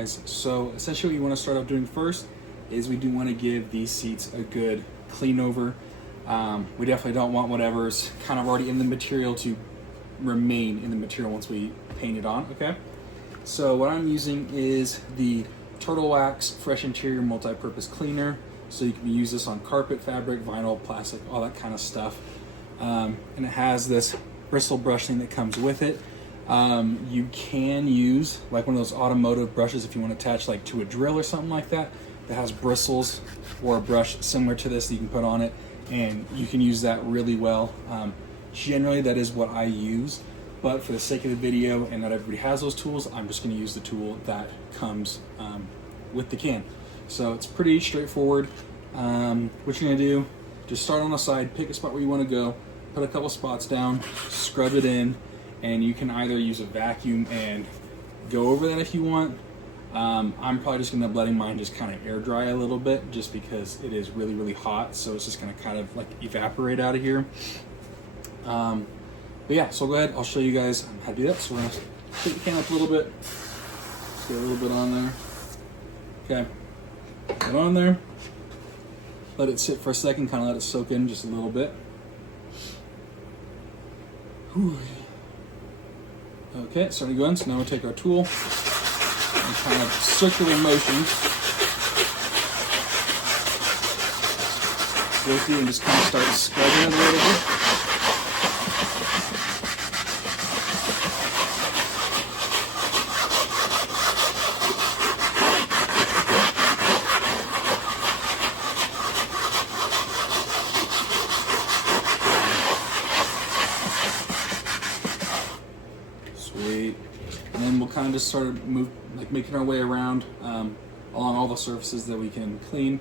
guys. So essentially what you want to start off doing first is we do want to give these seats a good clean over. We definitely don't want whatever's kind of already in the material to remain in the material once we paint it on, okay? So what I'm using is the Turtle Wax Fresh Interior Multi-Purpose Cleaner. So you can use this on carpet, fabric, vinyl, plastic, all that kind of stuff. And it has this bristle brush thing that comes with it. You can use like one of those automotive brushes if you want to attach like to a drill or something like that has bristles, or a brush similar to this that you can put on it, and you can use that really well. Generally that is what I use, but for the sake of the video and not everybody has those tools, I'm just going to use the tool that comes with the can. So it's pretty straightforward. What you're going to do, just start on the side, pick a spot where you want to go, put a couple spots down, scrub it in, and you can either use a vacuum and go over that if you want. I'm probably just going to end up letting mine just kind of air dry a little bit just because it is really, really hot. So it's just going to kind of like evaporate out of here. But yeah, so I'll go ahead, I'll show you guys how to do that. So we're going to take the can up a little bit, just get a little bit on there. Okay, get it on there. Let it sit for a second, kind of let it soak in just a little bit. Whew. Okay, starting to go in. So now we'll take our tool and kind of circular motions go through and just kind of start scrubbing it a little bit. Sweet. And then we'll kind of just start making our way around along all the surfaces that we can clean.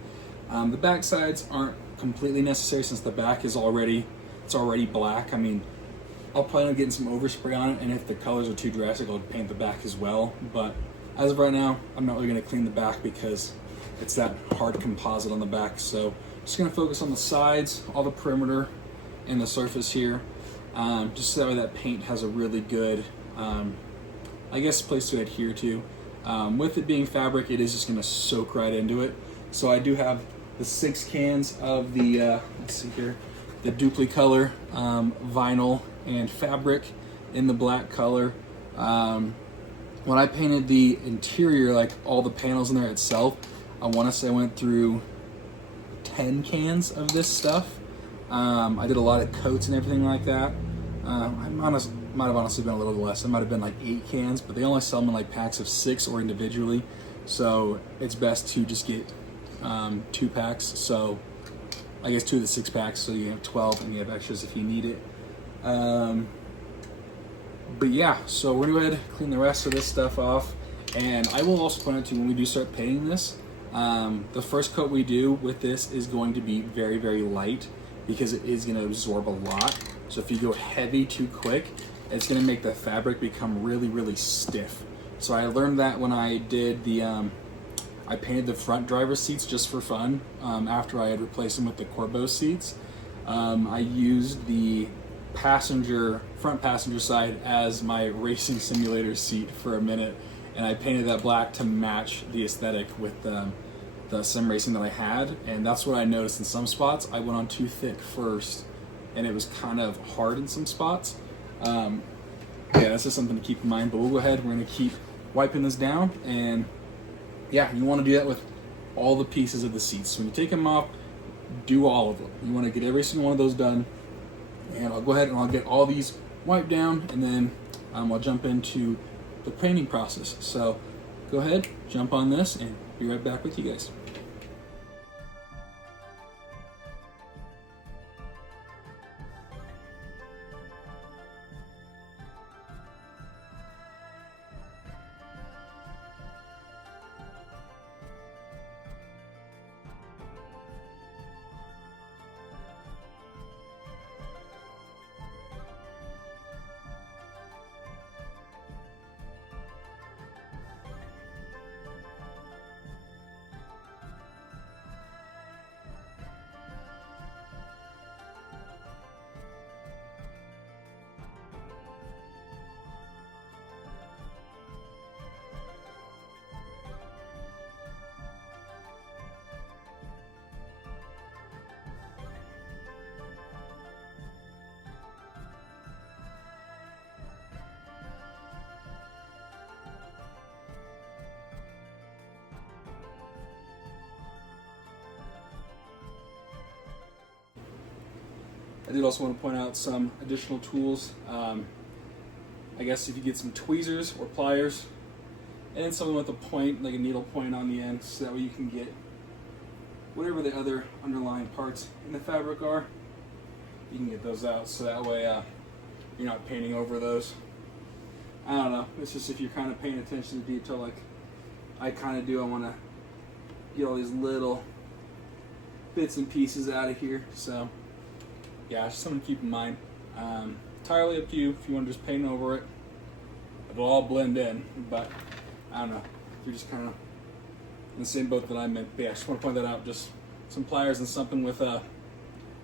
The back sides aren't completely necessary since the back is already black. I mean, I'll probably end up getting some overspray on it, and if the colors are too drastic, I'll paint the back as well. But as of right now, I'm not really going to clean the back because it's that hard composite on the back. So just going to focus on the sides, all the perimeter, and the surface here, just so that way that paint has a really good I guess place to adhere to. With it being fabric, it is just going to soak right into it. So I do have the 6 cans of the let's see here, the Duplicolor vinyl and fabric in the black color. When I painted the interior, like all the panels in there itself, I want to say I went through 10 cans of this stuff. I did a lot of coats and everything like that. Might have honestly been a little less. It might have been like 8 cans, but they only sell them in like packs of 6 or individually. So it's best to just get 2 packs. So I guess 2 of the 6 packs, so you have 12 and you have extras if you need it. But yeah, so we're gonna go ahead and clean the rest of this stuff off. And I will also point out to you, when we do start painting this, the first coat we do with this is going to be very, very light because it is gonna absorb a lot. So if you go heavy too quick, it's gonna make the fabric become really, really stiff. So I learned that when I did the, I painted the front driver's seats just for fun after I had replaced them with the Corbeau seats. I used the front passenger side as my racing simulator seat for a minute, and I painted that black to match the aesthetic with the sim racing that I had. And that's what I noticed in some spots. I went on too thick first, and it was kind of hard in some spots. Yeah, that's just something to keep in mind, but we'll go ahead, we're gonna keep wiping this down, and yeah, you wanna do that with all the pieces of the seats. So when you take them off, do all of them. You wanna get every single one of those done, and I'll go ahead and I'll get all these wiped down, and then I'll jump into the painting process. So go ahead, jump on this, and be right back with you guys. I did also want to point out some additional tools. I guess if you get some tweezers or pliers, and something with a point, like a needle point on the end, so that way you can get whatever the other underlying parts in the fabric are, you can get those out, so that way you're not painting over those. I don't know, it's just if you're kind of paying attention to detail like I kind of do, I want to get all these little bits and pieces out of here. So yeah, it's just something to keep in mind. Entirely up to you if you want to just paint over it. It'll all blend in, but I don't know, if you're just kind of in the same boat that I'm in. But yeah, I just want to point that out, just some pliers and something with a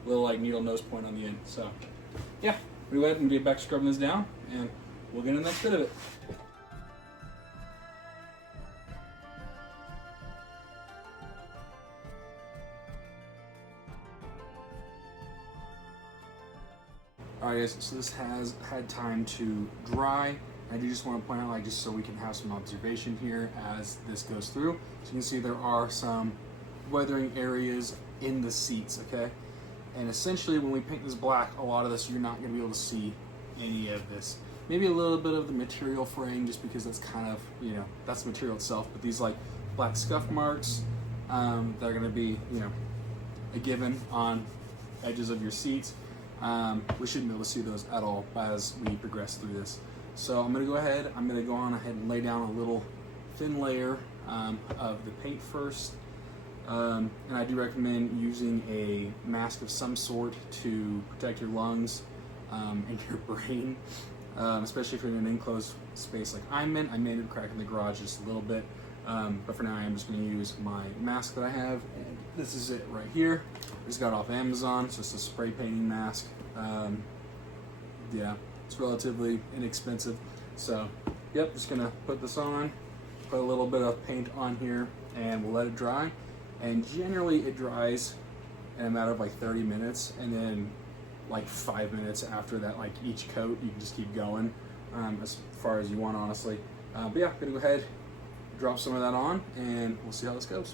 little like needle nose point on the end. So yeah, we go ahead and get back to scrubbing this down, and we'll get in the next bit of it. Alright guys, so this has had time to dry. I do just want to point out, like, just so we can have some observation here as this goes through. So you can see there are some weathering areas in the seats, okay? And essentially when we paint this black, a lot of this you're not going to be able to see any of this. Maybe a little bit of the material fraying, just because that's kind of, you know, that's the material itself. But these like black scuff marks that are going to be, you know, a given on edges of your seats. We shouldn't be able to see those at all as we progress through this. So I'm going to go ahead, and lay down a little thin layer of the paint first. And I do recommend using a mask of some sort to protect your lungs and your brain, especially if you're in an enclosed space like I'm in. I may end up cracking the garage just a little bit, but for now I am just going to use my mask that I have, and this is it right here. I just got it off Amazon. It's just a spray painting mask. Yeah, it's relatively inexpensive. So, yep, just gonna put this on, put a little bit of paint on here, and we'll let it dry. And generally it dries in a matter of like 30 minutes, and then like 5 minutes after that, like each coat, you can just keep going as far as you want, honestly. But yeah, gonna go ahead, drop some of that on, and we'll see how this goes.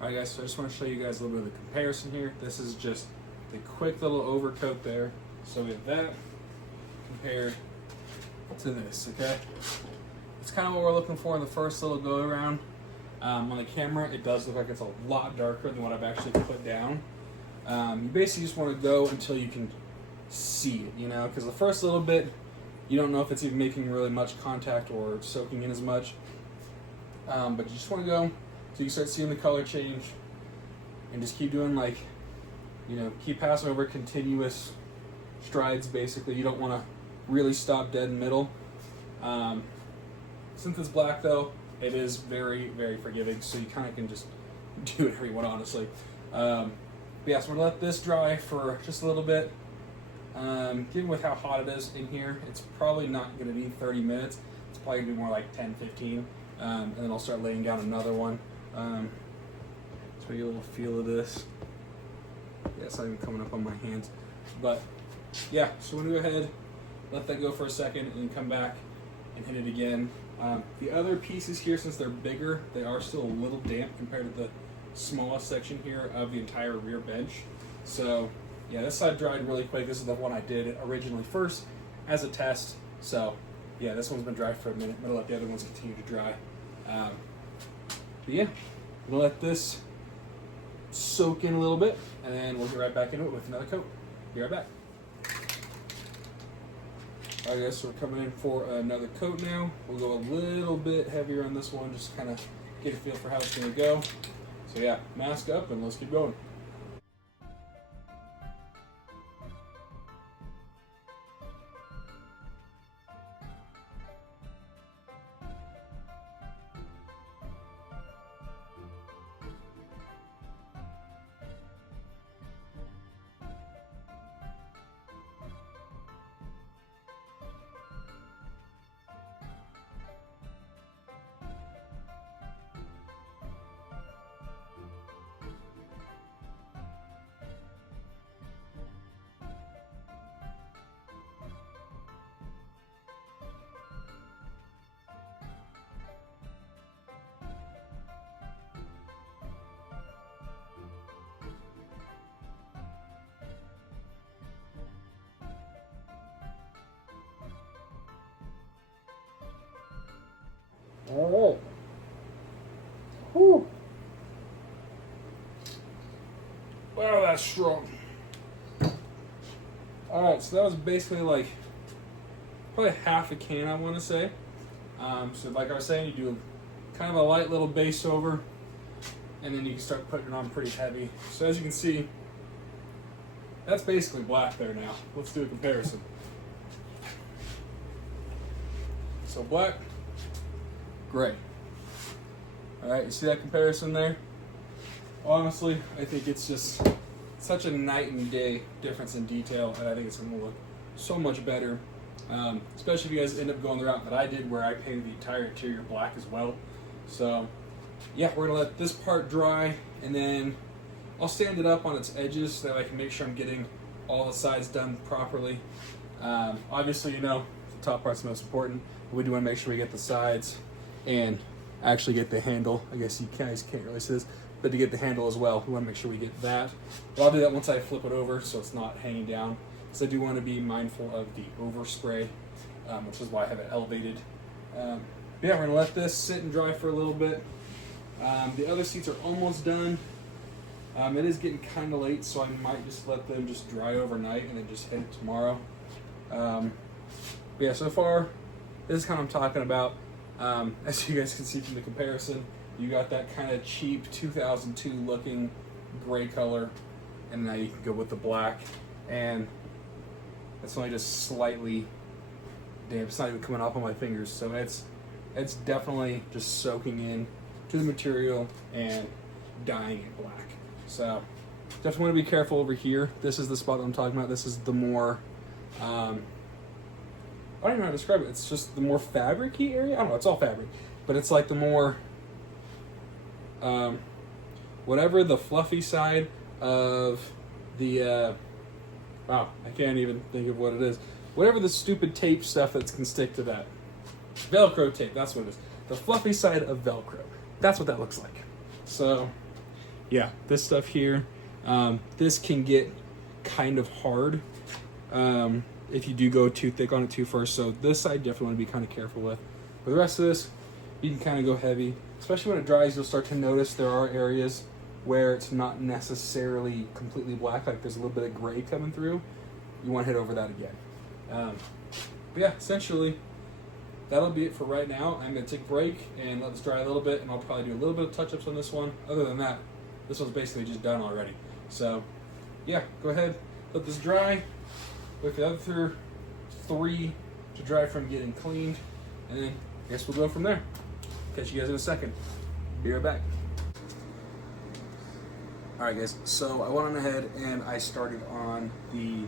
Alright guys, so I just want to show you guys a little bit of the comparison here. This is just the quick little overcoat there. So we have that compared to this, okay? It's kind of what we're looking for in the first little go around. On the camera, it does look like it's a lot darker than what I've actually put down. You basically just want to go until you can see it, you know, because the first little bit, you don't know if it's even making really much contact or soaking in as much. But you just want to go so you start seeing the color change, and just keep doing, like, you know, keep passing over continuous strides basically. You don't want to really stop dead in the middle. Since it's black though, it is very, very forgiving, so you kind of can just do whatever you want, honestly. But yeah, so we're gonna let this dry for just a little bit. Given with how hot it is in here, it's probably not gonna be 30 minutes. It's probably gonna be more like 10, 15. And then I'll start laying down another one. So you get a little feel of this. Yeah, it's not even coming up on my hands. But yeah, so we're gonna go ahead, let that go for a second, and then come back and hit it again. The other pieces here, since they're bigger, they are still a little damp compared to the smallest section here of the entire rear bench. So yeah, this side dried really quick. This is the one I did originally first as a test. So yeah, this one's been dry for a minute. I'm gonna let the other ones continue to dry. But yeah, I'm gonna let this soak in a little bit, and then we'll get right back into it with another coat. Be right back. Alright guys, so we're coming in for another coat now. We'll go a little bit heavier on this one, just to kind of get a feel for how it's gonna go. So yeah, mask up and let's keep going. that strong. Alright, so that was basically like probably half a can, I want to say. So like I was saying, you do kind of a light little base over, and then you can start putting it on pretty heavy. So as you can see, that's basically black there now. Let's do a comparison. So black, gray. Alright, you see that comparison there? Honestly, I think it's just such a night and day difference in detail, and I think it's going to look so much better. Especially if you guys end up going the route that I did, where I painted the entire interior black as well. So yeah, we're gonna let this part dry, and then I'll stand it up on its edges so that I can make sure I'm getting all the sides done properly. Obviously, you know, the top part's the most important, but we do want to make sure we get the sides and actually get the handle. I guess you guys can't really see this, but to get the handle as well, we want to make sure we get that. But I'll do that once I flip it over so it's not hanging down. So I do want to be mindful of the overspray, which is why I have it elevated. But yeah, we're going to let this sit and dry for a little bit. The other seats are almost done. It is getting kind of late, so I might just let them just dry overnight and then just hit it tomorrow. But yeah, so far, this is kind of what I'm talking about. As you guys can see from the comparison, you got that kind of cheap 2002 looking gray color, and now you can go with the black. And it's only just slightly damp. It's not even coming off on my fingers, so it's definitely just soaking in to the material and dyeing it black. So definitely want to be careful over here. This is the spot that I'm talking about. This is the more I don't even know how to describe it. It's just the more fabric-y area. I don't know. It's all fabric, but it's like the more whatever the fluffy side of the wow, I can't even think of what it is. Whatever the stupid tape stuff that can stick to that. Velcro tape, that's what it is. The fluffy side of Velcro. That's what that looks like. So, yeah, this stuff here, this can get kind of hard if you do go too thick on it too first. So this I definitely want to be kind of careful with. For the rest of this, you can kind of go heavy. Especially when it dries, you'll start to notice there are areas where it's not necessarily completely black, like there's a little bit of gray coming through. You want to hit over that again. But yeah, essentially, that'll be it for right now. I'm going to take a break and let this dry a little bit, and I'll probably do a little bit of touch-ups on this one. Other than that, this one's basically just done already. So yeah, go ahead, let this dry. Wait for the other three to dry from getting cleaned, and then I guess we'll go from there. Catch you guys in a second. Be right back. Alright guys, so I went on ahead and I started on the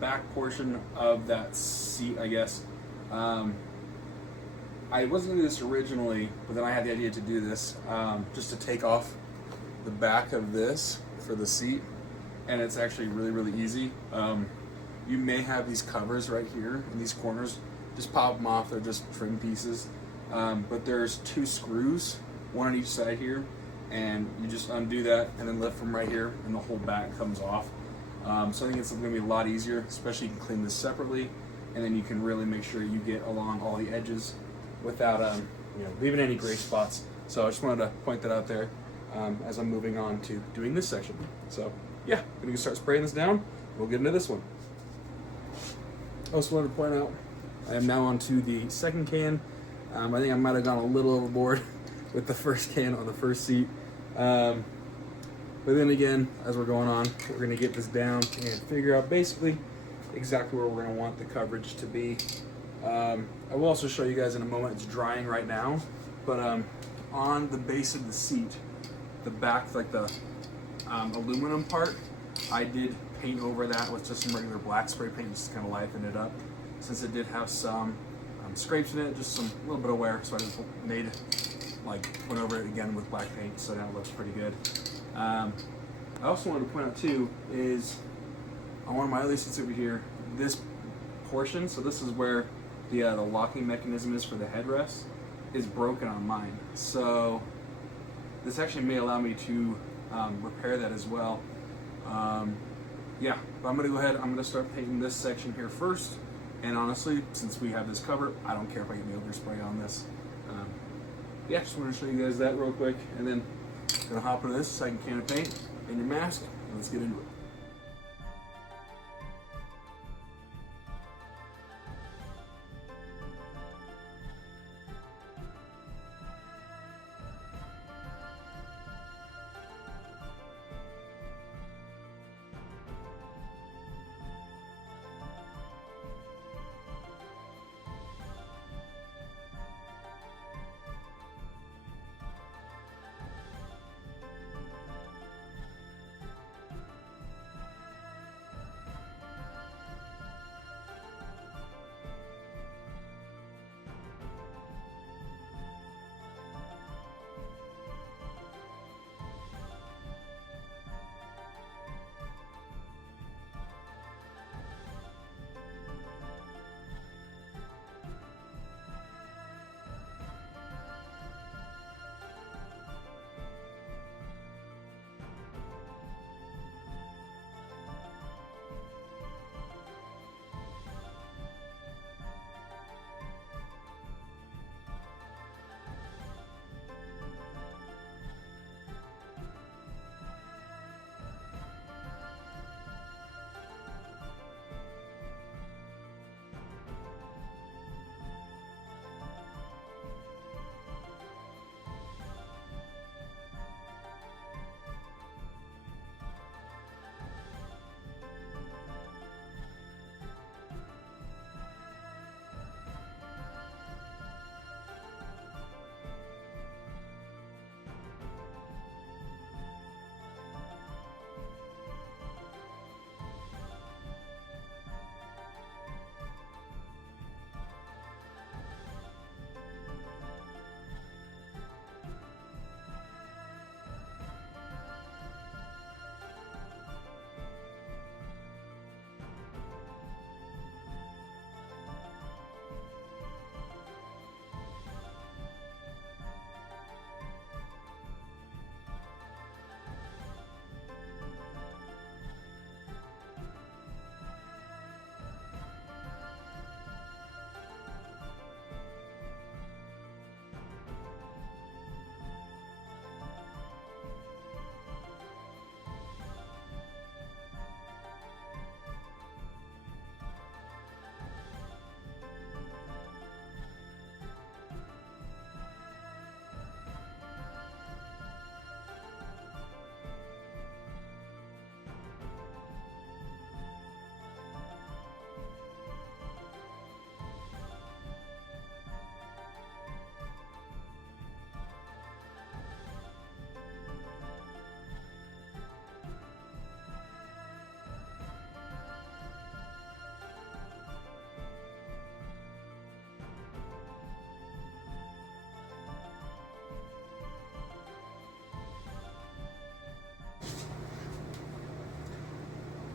back portion of that seat, I guess. I wasn't going to do this originally, but then I had the idea to do this, just to take off the back of this for the seat, and it's actually really, really easy. You may have these covers right here in these corners. Just pop them off, they're just trim pieces. But there's 2 screws, one on each side here, and you just undo that and then lift from right here, and the whole back comes off. So I think it's going to be a lot easier, especially you can clean this separately, and then you can really make sure you get along all the edges without leaving any gray spots. So I just wanted to point that out there as I'm moving on to doing this section. So yeah, I'm going to start spraying this down. We'll get into this one. I also wanted to point out I am now on to the second can. I think I might have gone a little overboard with the first can on the first seat. But then again, as we're going on, we're going to get this down and figure out basically exactly where we're going to want the coverage to be. I will also show you guys in a moment. It's drying right now, but on the base of the seat, the back, like the aluminum part, I did paint over that with just some regular black spray paint, just to kind of liven it up, since it did have some scrapes in it, just some little bit of wear. So I just went over it again with black paint, so now it looks pretty good. I also wanted to point out too is on one of my other seats over here, this portion, so this is where the locking mechanism is for the headrest, is broken on mine. So this actually may allow me to repair that as well. Yeah, but I'm going to go ahead, I'm going to start painting this section here first. And honestly, since we have this cover, I don't care if I get the overspray on this. Yeah, just want to show you guys that real quick, and then I'm going to hop into this second can of paint and your mask, let's get into it.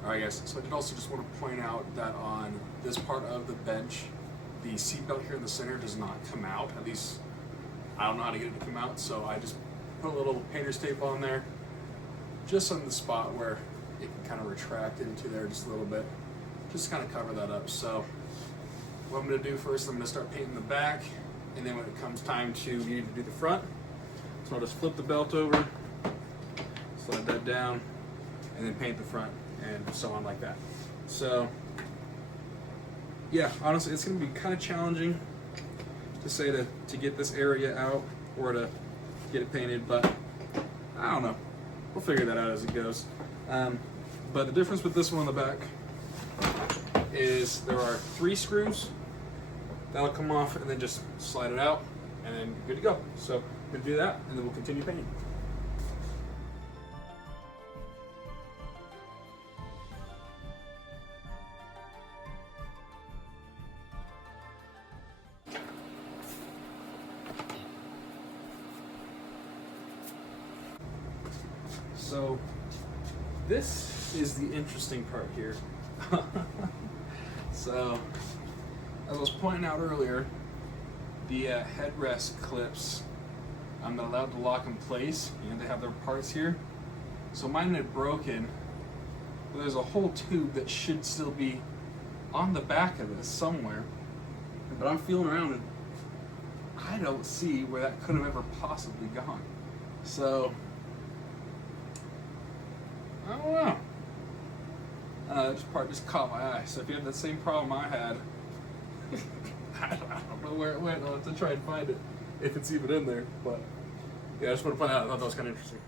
Alright guys, so I did also just want to point out that on this part of the bench, the seat belt here in the center does not come out. At least I don't know how to get it to come out, so I just put a little painter's tape on there, just on the spot where it can kind of retract into there just a little bit, just to kind of cover that up. So what I'm going to do first, I'm going to start painting the back, and then when it comes time to needing to do the front, so I'll just flip the belt over, slide that down, and then paint the front, and so on like that. So yeah, honestly it's going to be kind of challenging to say to get this area out or to get it painted, but I don't know, we'll figure that out as it goes. But the difference with this one on the back is there are 3 screws that'll come off and then just slide it out and then good to go. So I'm going to do that and then we'll continue painting. So this is the interesting part here. So as I was pointing out earlier, the headrest clips, I'm not allowed to lock in place. You know, they have their parts here. So mine had broken, but there's a whole tube that should still be on the back of this somewhere. But I'm feeling around and I don't see where that could have ever possibly gone. So I don't know. This part just caught my eye. So if you have the same problem I had, I don't know where it went. I'll have to try and find it if it's even in there. But yeah, I just want to find out. I thought that was kind of interesting.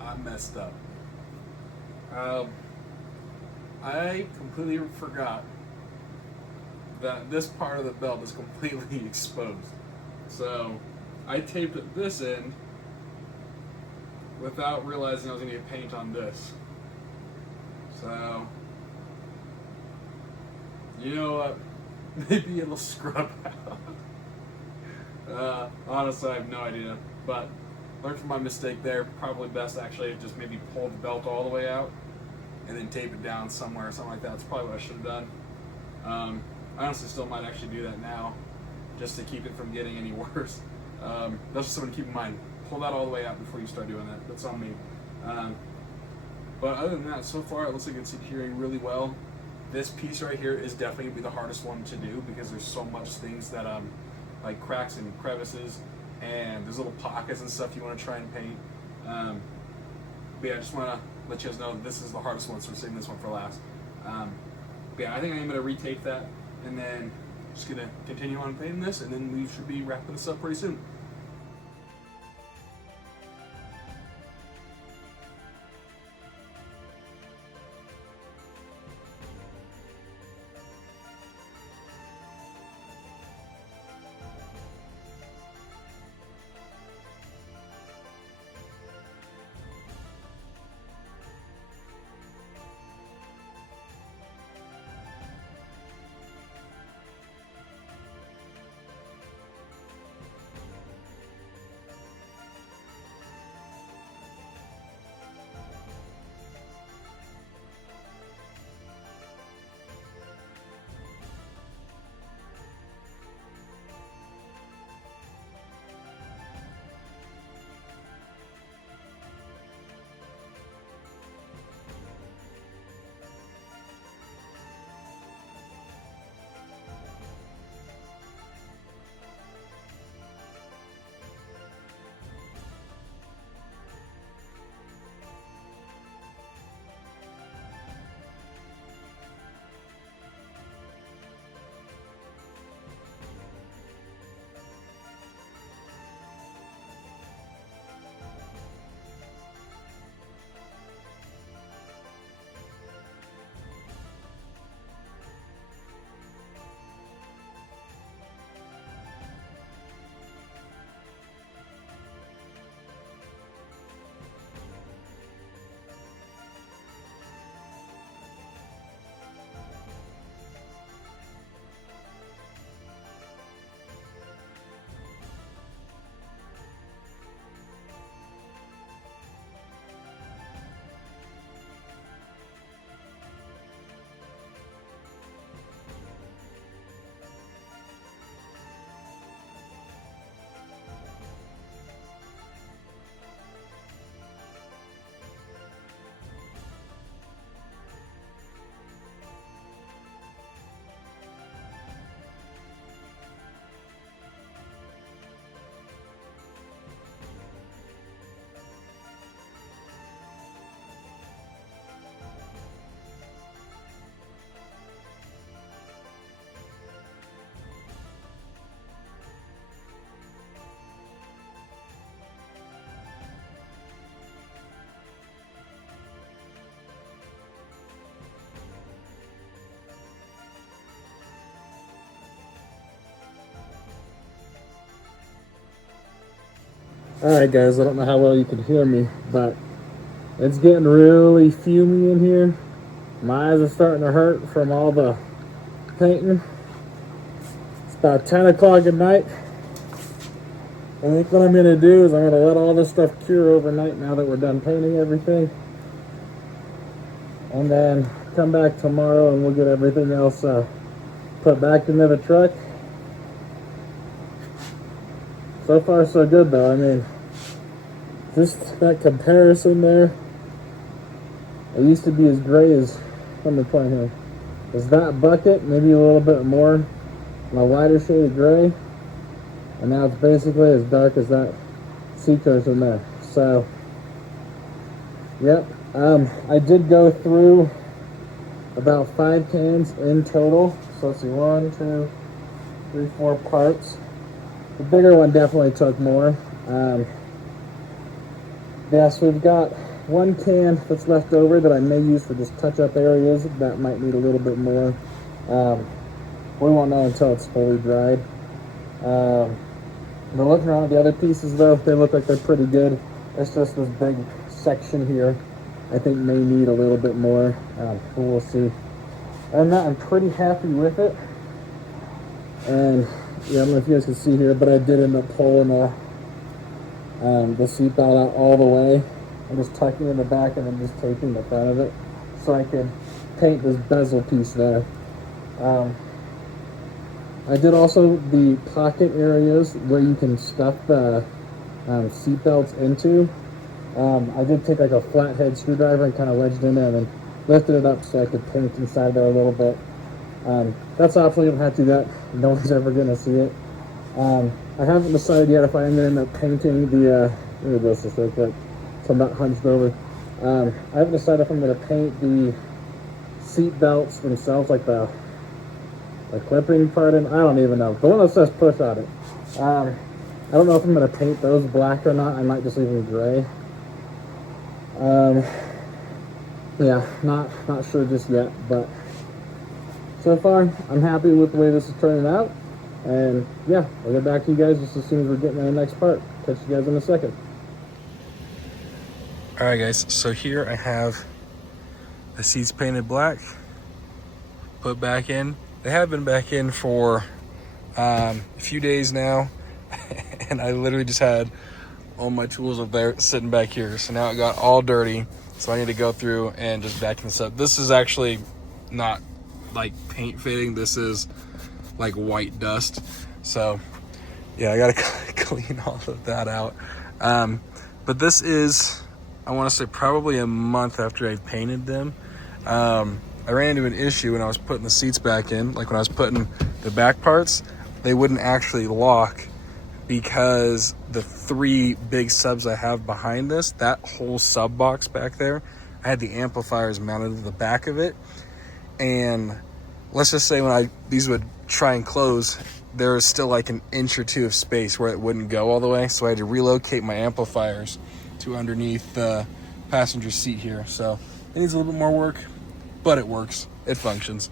I messed up. I completely forgot that this part of the belt is completely exposed. So I taped this end without realizing I was going to get paint on this. So, you know what? Maybe it'll scrub out. Honestly, I have no idea. But learned from my mistake there. Probably best actually just maybe pull the belt all the way out and then tape it down somewhere or something like that. That's probably what I should have done. I honestly still might actually do that now just to keep it from getting any worse. That's just something to keep in mind. Pull that all the way out before you start doing that. That's on me. But other than that, so far it looks like it's securing really well. This piece right here is definitely going to be the hardest one to do because there's so much things that like cracks and crevices and there's little pockets and stuff you want to try and paint. But yeah, I just want to let you guys know this is the hardest one, so we're saving this one for last. But yeah, I think I am going to retape that and then just going to continue on painting this and then we should be wrapping this up pretty soon. Alright guys, I don't know how well you can hear me, but it's getting really fumy in here. My eyes are starting to hurt from all the painting. It's about 10 o'clock at night. I think what I'm going to do is I'm going to let all this stuff cure overnight now that we're done painting everything. And then come back tomorrow and we'll get everything else put back into the truck. So far so good though. I mean, just that comparison there. It used to be as gray as, let me point here, as that bucket, maybe a little bit more, and a lighter shade of gray. And now it's basically as dark as that seat cushion there. So, yep. I did go through about 5 cans in total. So let's see, 1, 2, 3, 4 parts. The bigger one definitely took more. Yeah, so we've got 1 can that's left over that I may use for just touch-up areas that might need a little bit more. We won't know until it's fully dried. But looking around at the other pieces though, they look like they're pretty good. It's just this big section here I think may need a little bit more. We'll see. I'm pretty happy with it. And yeah, I don't know if you guys can see here, but I did end up pulling the seat belt out all the way. I'm just tucking in the back and then just taping the front of it so I can paint this bezel piece there. I did also the pocket areas where you can stuff the seat belts into. I did take like a flathead screwdriver and kind of wedged in there and then lifted it up so I could paint inside there a little bit. That's optional, you don't have to do that. No one's ever gonna see it. I haven't decided yet if I am gonna end up painting the, let me adjust this real quick so I'm not hunched over. I haven't decided if I'm gonna paint the seat belts themselves, like the clipping part in, I don't even know. The one that says push on it. I don't know if I'm gonna paint those black or not. I might just leave them gray. Yeah, not sure just yet, but so far I'm happy with the way this is turning out. And yeah, I'll get back to you guys just as soon as we're getting to the next part. Catch you guys in a second. All right, guys. So here I have the seats painted black, put back in. They have been back in for a few days now, and I literally just had all my tools up there sitting back here. So now it got all dirty. So I need to go through and just vacuum this up. This is actually not like paint fading. This is like white dust. So yeah, I gotta clean all of that out. But this is, I want to say, probably a month after I painted them. I ran into an issue when I was putting the seats back in. Like when I was putting the back parts, they wouldn't actually lock because the 3 big subs I have behind this, that whole sub box back there, I had the amplifiers mounted to the back of it. And let's just say when these would try and close, there was still like an inch or 2 of space where it wouldn't go all the way. So I had to relocate my amplifiers to underneath the passenger seat here. So it needs a little bit more work, but it works. It functions.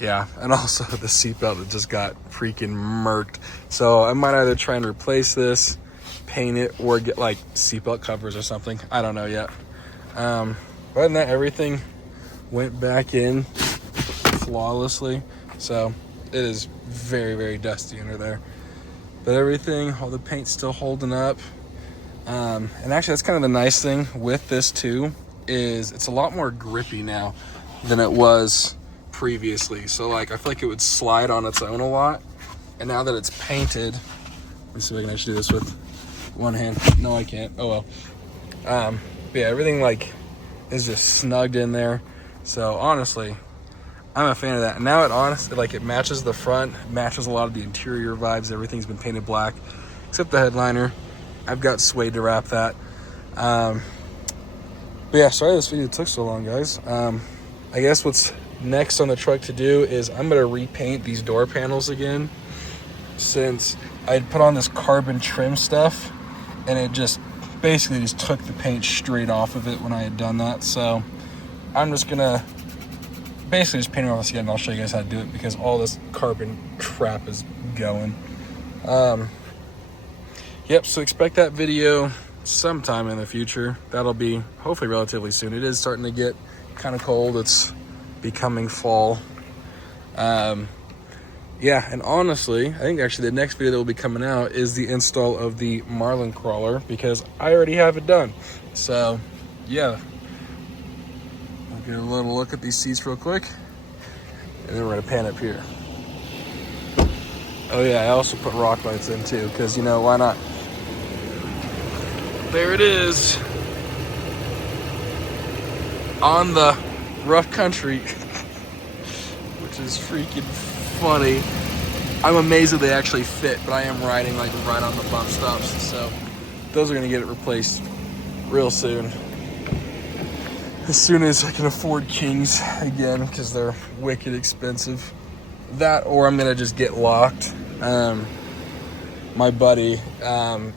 Yeah, and also the seatbelt that just got freaking murked. So I might either try and replace this, paint it, or get like seatbelt covers or something. I don't know yet. Other than that, everything went back in flawlessly. So it is very, very dusty under there. But everything, all the paint's still holding up. And actually, that's kind of the nice thing with this too, is it's a lot more grippy now than it was previously. So like I feel like it would slide on its own a lot, and now that it's painted, let me see if I can actually do this with one hand. No, I can't. Oh well. But yeah, everything like is just snugged in there. So honestly, I'm a fan of that. And now it honestly, like, it matches the front, matches a lot of the interior vibes. Everything's been painted black except the headliner. I've got suede to wrap that. But yeah, sorry this video took so long, guys. I guess what's next on the truck to do is I'm gonna repaint these door panels again, since I had put on this carbon trim stuff and it just basically just took the paint straight off of it when I had done that. So I'm just gonna basically just paint it off this again, and I'll show you guys how to do it because all this carbon crap is going. Yep, so expect that video sometime in the future. That'll be hopefully relatively soon. It is starting to get kind of cold. It's becoming fall. Yeah, and honestly, I think actually the next video that will be coming out is the install of the Marlin crawler, because I already have it done. So yeah, I'll get a little look at these seats real quick, and then we're gonna pan up here. Oh yeah, I also put rock lights in too, because, you know, why not? There it is on the rough country, which is freaking funny. I'm amazed that they actually fit, but I am riding like right on the bump stops, so those are gonna get it replaced real soon. As soon as I can afford Kings again, because they're wicked expensive. That, or I'm gonna just get locked. My buddy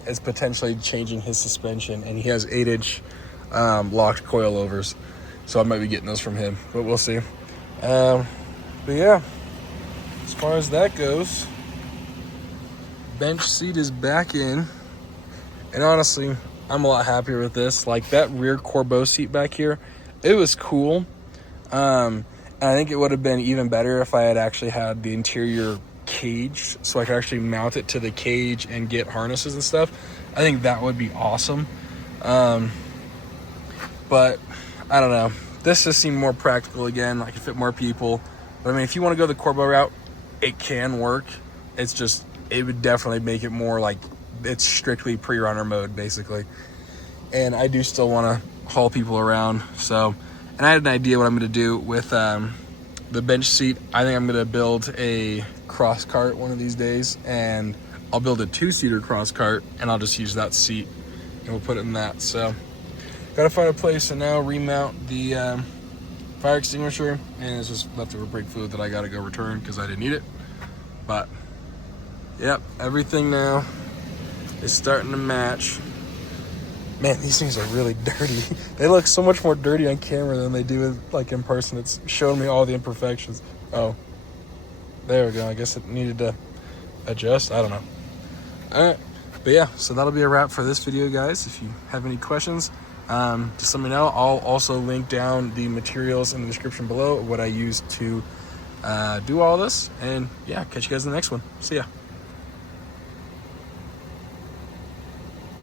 is potentially changing his suspension, and he has 8-inch locked coilovers, so I might be getting those from him, but we'll see. But yeah, as far as that goes, bench seat is back in, and honestly, I'm a lot happier with this. Like, that rear Corbeau seat back here, it was cool. And I think it would have been even better if I had actually had the interior cage, so I could actually mount it to the cage and get harnesses and stuff. I think that would be awesome. But I don't know. This just seemed more practical again. I could fit more people. But I mean, if you want to go the Corbeau route, it can work. It's just, it would definitely make it more like it's strictly pre-runner mode, basically. And I do still want to haul people around. So, and I had an idea what I'm going to do with the bench seat. I think I'm going to build a cross cart one of these days, and I'll build a 2-seater cross cart, and I'll just use that seat, and we'll put it in that. So, gotta find a place to now remount the fire extinguisher, and it's just leftover brake fluid that I gotta go return because I didn't need it. But yep, everything now is starting to match. Man, these things are really dirty. They look so much more dirty on camera than they do like in person. It's showing me all the imperfections. Oh, there we go. I guess it needed to adjust. I don't know. All right, but yeah, so that'll be a wrap for this video, guys. If you have any questions, just let me know. I'll also link down the materials in the description below, what I used to do all this. And yeah, catch you guys in the next one. See ya.